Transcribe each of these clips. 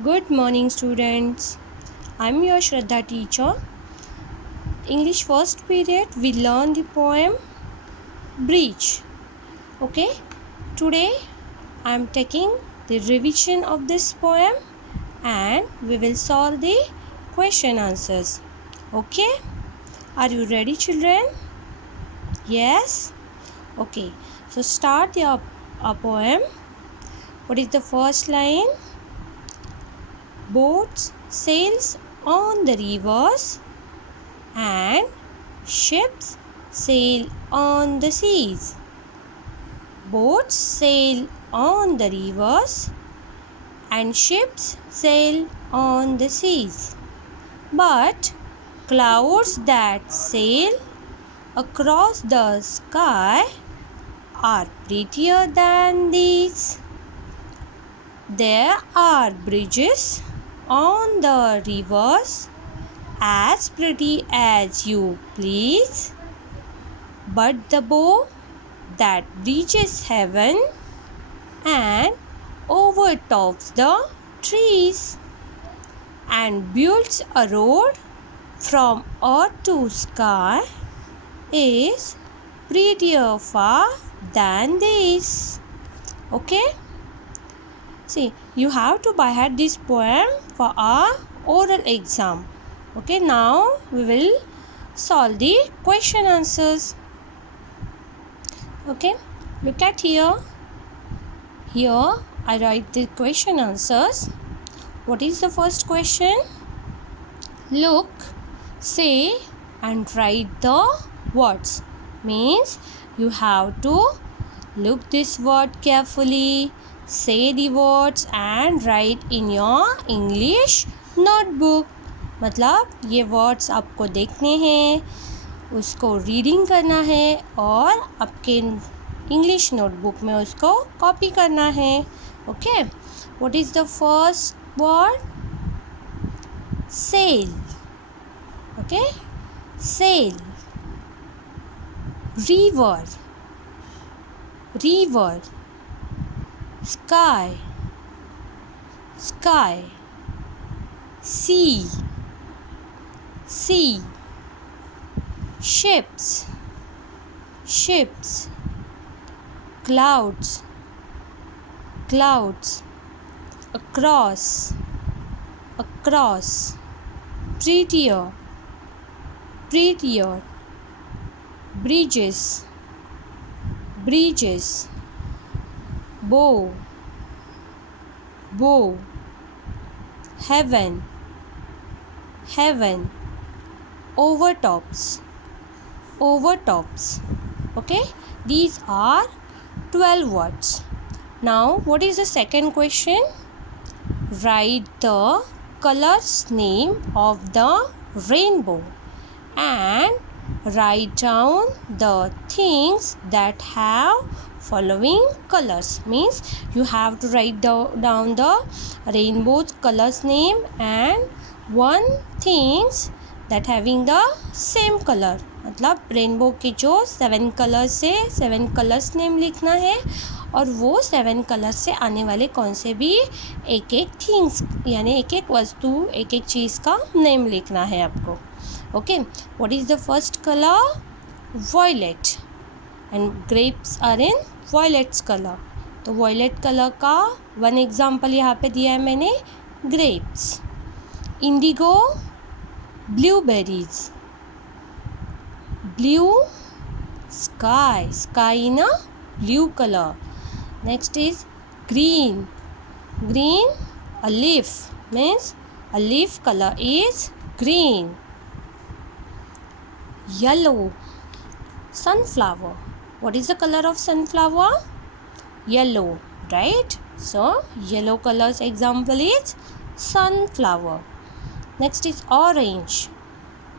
Good morning, students. I'm your Shraddha teacher. English first period, we learn the poem Breach. Okay, today I'm taking the revision of this poem and we will solve the question answers. Okay, are you ready, children? Yes? Okay, so start your poem. What is the first line? Boats sails on the rivers and ships sail on the seas. Boats sail on the rivers and ships sail on the seas. But clouds that sail across the sky are prettier than these. There are bridges on the rivers as pretty as you please, but the bow that reaches heaven and overtops the trees and builds a road from earth to sky is prettier far than this. Okay? See, you have to by heart this poem for our oral exam. Okay, now we will solve the question answers. Okay, look at here. Here I write the question answers. What is the first question? Look, say and write the words. Means you have to look this word carefully, say the words and write in your English notebook. मतलब ये words आपको देखने हैं, उसको reading करना है और आपके इंग्लिश नोटबुक में उसको कॉपी करना है. Okay, what is the first word? Cell. Okay, cell. River, river. Sky, sky. Sea, sea. Ships, ships. Clouds, clouds. Across, across. Prettier, prettier. Bridges, bridges. Bow, bow. Heaven, heaven. Overtops, overtops. Okay, these are 12 words. Now what is the second question? Write the colors name of the rainbow and write down the things that have following colors. Means you have to write down the rainbow's colors name and one things that having the same color. मतलब rainbow के जो 7 colours से 7 colours name लिखना है और वो 7 colours से आने वाले कौन से भी एक एक थिंग्स यानी एक एक वस्तु एक एक चीज़ का नेम लिखना है आपको. Okay, what is the first colour? Violet. And grapes are in violets colour. तो वॉयलेट कलर का वन एग्जाम्पल यहाँ पे दिया है मैंने, grapes. Indigo, blueberries. Blue, sky, sky in a blue color. Next is green. Green, a leaf, means a leaf color is green. Yellow, sunflower. What is the color of sunflower? Yellow, right? So yellow color's example is sunflower. Next is orange.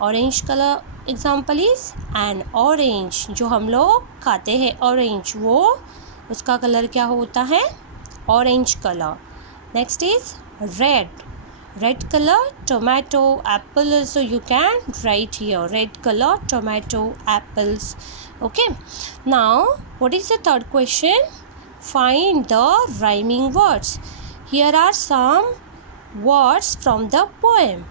Orange color example is an orange. जो हम लोग खाते हैं orange, वो उसका colour क्या होता है? Orange colour. Next is red. Red colour tomato, apple. So you can write here red colour tomato, apples. Okay, now what is the third question? Find the rhyming words. Here are some words from the poem.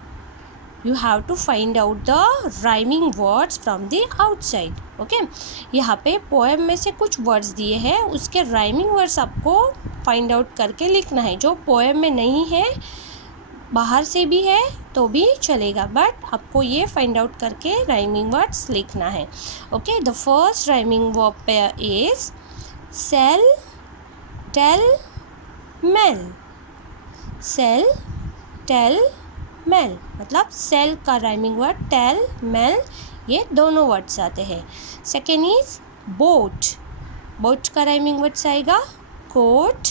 You have to find out the rhyming words from the outside. Okay, यहाँ पे poem में से कुछ words दिए हैं, उसके rhyming words आपको find out करके लिखना है. जो poem में नहीं है, बाहर से भी है तो भी चलेगा, बट आपको ये फाइंड आउट करके राइमिंग वर्ड्स लिखना है. Okay, the first rhyming verb pair is sell, tell, mail. Sell, tell, mail, मतलब सेल का राइमिंग वर्ड टेल, मेल, ये दोनों वर्ड्स आते हैं. Second is boat. बोट का राइमिंग वर्ड्स आएगा coat,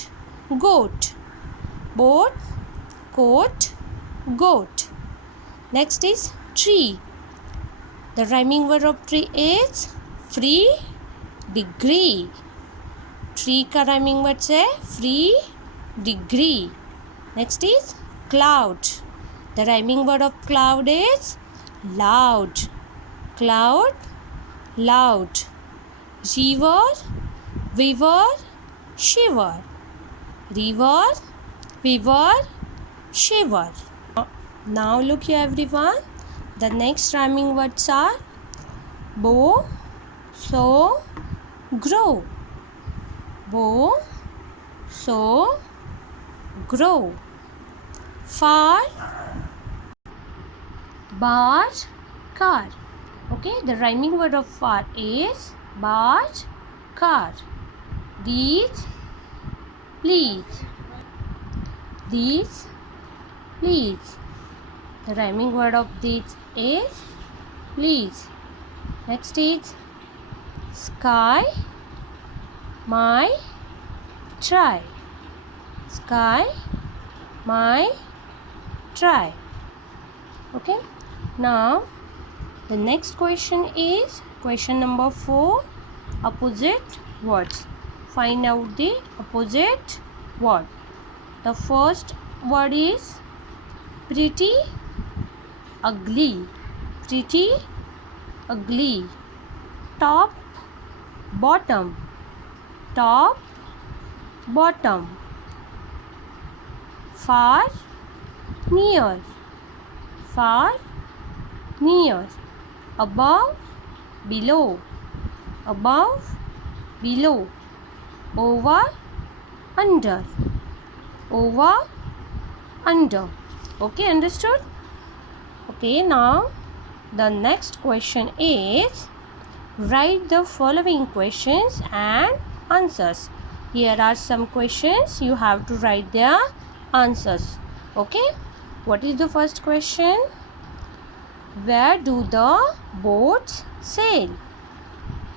goat. Boat, coat, goat. Next is tree. The rhyming word of tree is free, degree. Tree का rhyming word है free, degree. Next is cloud. The rhyming word of cloud is loud. Cloud, loud. River, river, shiver. River, river, shiver. Now look here everyone. The next rhyming words are bow, sow, grow. Bow, sow, grow. Far, bar, car. Okay, the rhyming word of far is bar, car. These, please. These, please. The rhyming word of these is please. Next is sky, my, try. Sky, my, try. Okay, now the next question is question number 4, opposite words. Find out the opposite word. The first word is pretty, ugly. Pretty, ugly. Top, bottom. Top, bottom. Far, near. Far, near. Above, below. Above, below. Over, under. Over, under. Okay, understood? Okay, now the next question is write the following questions and answers. Here are some questions, you have to write their answers. Okay, what is the first question? Where do the boats sail?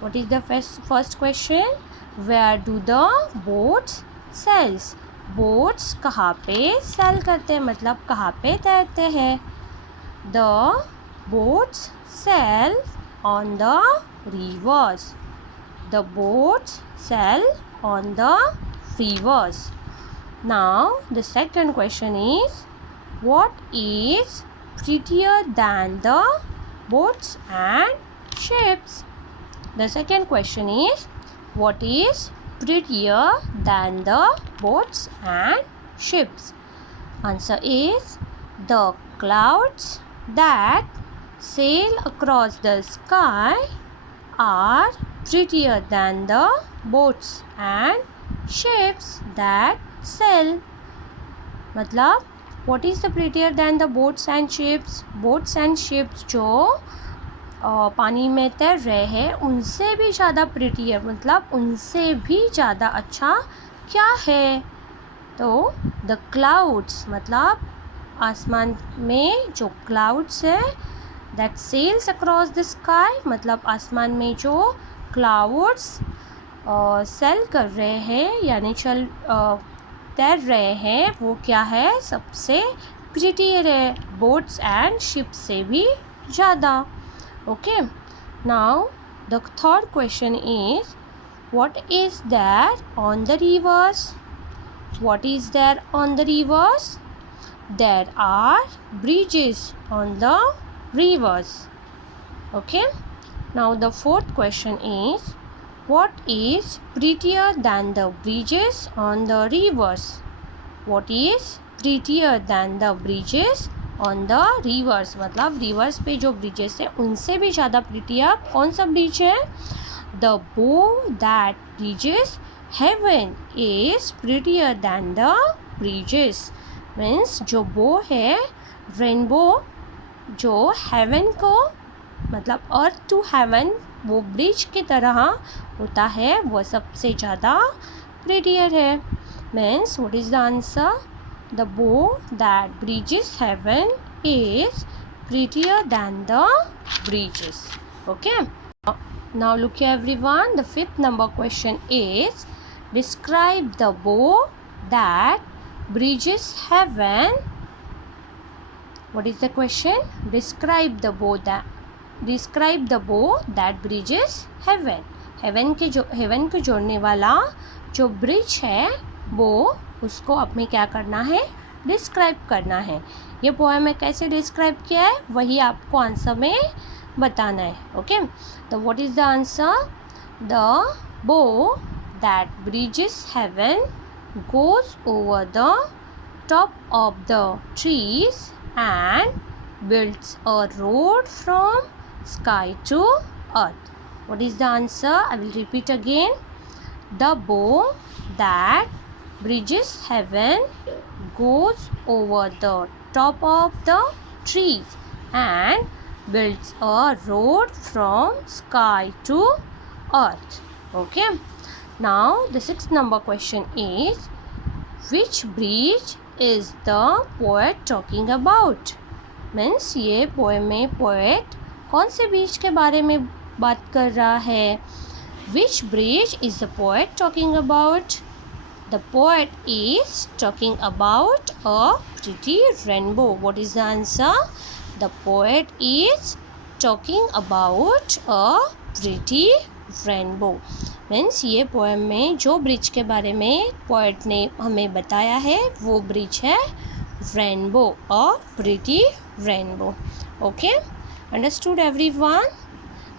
What is the first question? Where do the boats sail? Boats कहाँ पे cell करते हैं, मतलब कहाँ पे तैरते हैं. The boats sail on the rivers. The boats sail on the rivers. Now the second question is what is prettier than the boats and ships. The second question is what is prettier than the boats and ships. Answer is the clouds that sail across the sky are prettier than the boats and ships that sail. मतलब what is the prettier than the boats and ships? Boats and ships जो पानी में तैर रहे हैं उनसे भी ज़्यादा प्रिटी है, मतलब उनसे भी ज़्यादा अच्छा क्या है. तो द क्लाउड्स मतलब आसमान में जो क्लाउड्स है, that sails across the sky मतलब आसमान में जो क्लाउड्स सेल कर रहे हैं यानी तैर रहे हैं वो क्या है, सबसे प्रिटियर है, बोट्स एंड शिप से भी ज़्यादा. Okay, now the third question is what is there on the rivers? What is there on the rivers? There are bridges on the rivers. Okay, now the fourth question is what is prettier than the bridges on the rivers? What is prettier than the bridges on the rivers. मतलब reverse पे जो bridges है उनसे भी ज़्यादा prettier कौन सा bridge है? The bow that bridges heaven is prettier than the bridges. Means जो बो है रेनबो जो हेवन को मतलब अर्थ टू हेवन वो ब्रिज की तरह होता है वो सबसे ज़्यादा प्रिटियर है. Means what is the answer? The bow that bridges heaven is prettier than the bridges. Okay. Now look here everyone. The fifth number question is describe the bow that bridges heaven. What is the question? Describe the bow that bridges heaven. Heaven को जोड़ने वाला जो bridge है वो उसको हमें क्या करना है? डिस्क्राइब करना है. ये पोएम में कैसे डिस्क्राइब किया है वही आपको आंसर में बताना है. ओके. तो what is the answer? The bow that bridges heaven goes over the top of the trees and builds a road from sky to earth. What is the answer? I will repeat again. The bow that bridges heaven goes over the top of the trees and builds a road from sky to earth. Okay. Now the sixth number question is which bridge is the poet talking about? Means ये poem में poet कौन से bridge के बारे में बात कर रहा है? Which bridge is the poet talking about? The poet is talking about a pretty rainbow. What is the answer? The poet is talking about a pretty rainbow. Means ये पोएम में जो ब्रिज के बारे में पोएट ने हमें बताया है वो ब्रिज है रेनबो और pretty rainbow. Okay. Understood everyone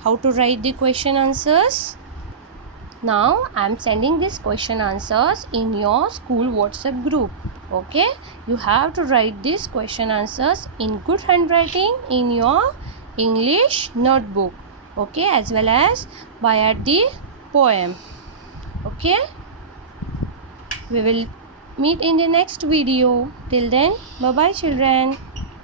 how to write the question answers? Now I am sending this question answers in your school WhatsApp group. Okay. You have to write this question answers in good handwriting in your English notebook. Okay, as well as by at the poem. Okay, we will meet in the next video. Till then, bye bye children.